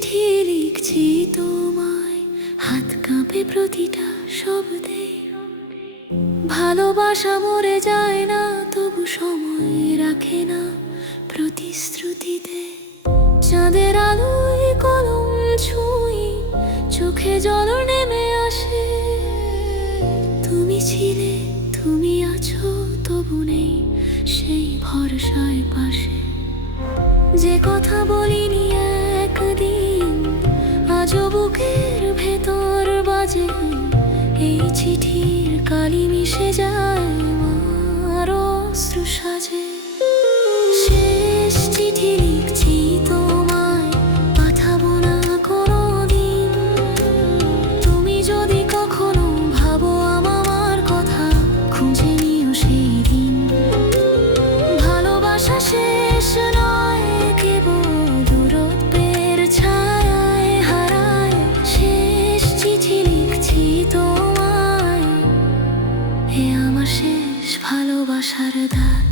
চিঠি লিখছি তোমায়, হাত কাঁপে প্রতিটা শব্দে। ভালোবাসা মরে যায় না, তবু সময় রাখে না প্রতিশ্রুতিতে। চাঁদের আলোয় কলম ছুঁই, চোখে জল নেমে আসে। তুমি ছিলে, তুমি আছো, তবু নেই সেই ভরসায় পাশে। যে কথা বলিনি একদিন, আজও বুকের ভেতর বাজে। এই চিঠির কালি মিশে যায় আমার অশ্রু সাজে। শেষ চিঠি লিখছি তোমায়, পাঠাবো না কোনোদিন। তুমি যদি কখনো ভাবো আমার কথা, খুঁজে নিও সেই দিন। ভালোবাসা শেষ নয়, কেবল দূরত্বের ছায়ায় হারায়। শেষ চিঠি লিখছি তোমায়, এ আমার শেষ ভালোবাসার দায়।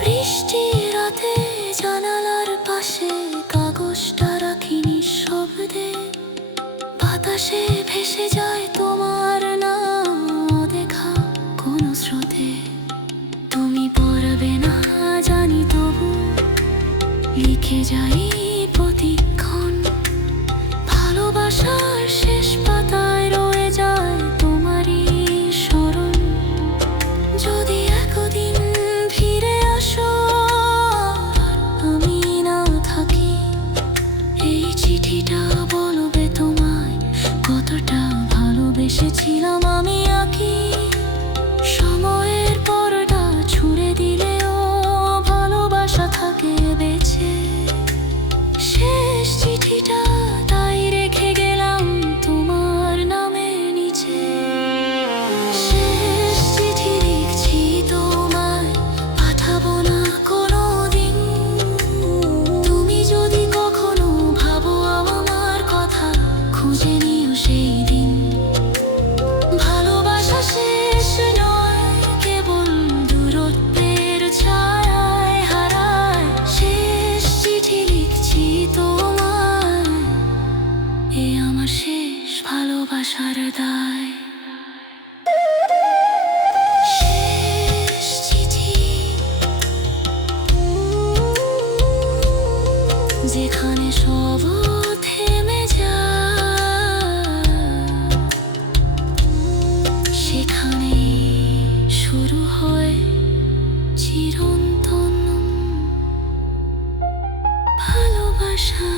বৃষ্টির রাতে জানালার পাশে কাগজটা রাখি নিঃশব্দে। বাতাসে ভেসে যায় তোমার নাম দেখা কোন স্রোতে। তুমি পড়বে না জানি, তবু লিখে যাই প্রতিক্ষণ। ভালোবাসার শেষ পাতায় রয়ে যায় তোমারই স্মরণ। যদি একদিন ফিরে আসো, আমি না থাকি, এই চিঠিটা বলবে তোমায় কতটা ভালোবেসেছিলাম আমি আঁকি। সময়ের পরটা ছুঁড়ে দিলেও ভালোবাসা থাকে বেঁচে। শেষ চিঠিটা তাই রেখে গেলাম তোমার নামের নিচে। শেষ চিঠি লিখছি তোমায়, পাঠাবো না কোনোদিন। তুমি যদি কখনো ভাবো আমার কথা, খুঁজে নিও সেই দিন। ভালোবাসা শেষ নয়, কেবল দূরত্বের ছায়ায় হারায়। শেষ চিঠি লিখছি তোমায়, এ আমার শেষ ভালোবাসার দায়। শেষ চিঠি, যেখানে সব থেমে যায়, সেখানে শুরু হয় চিরন্তন ভালোবাসা।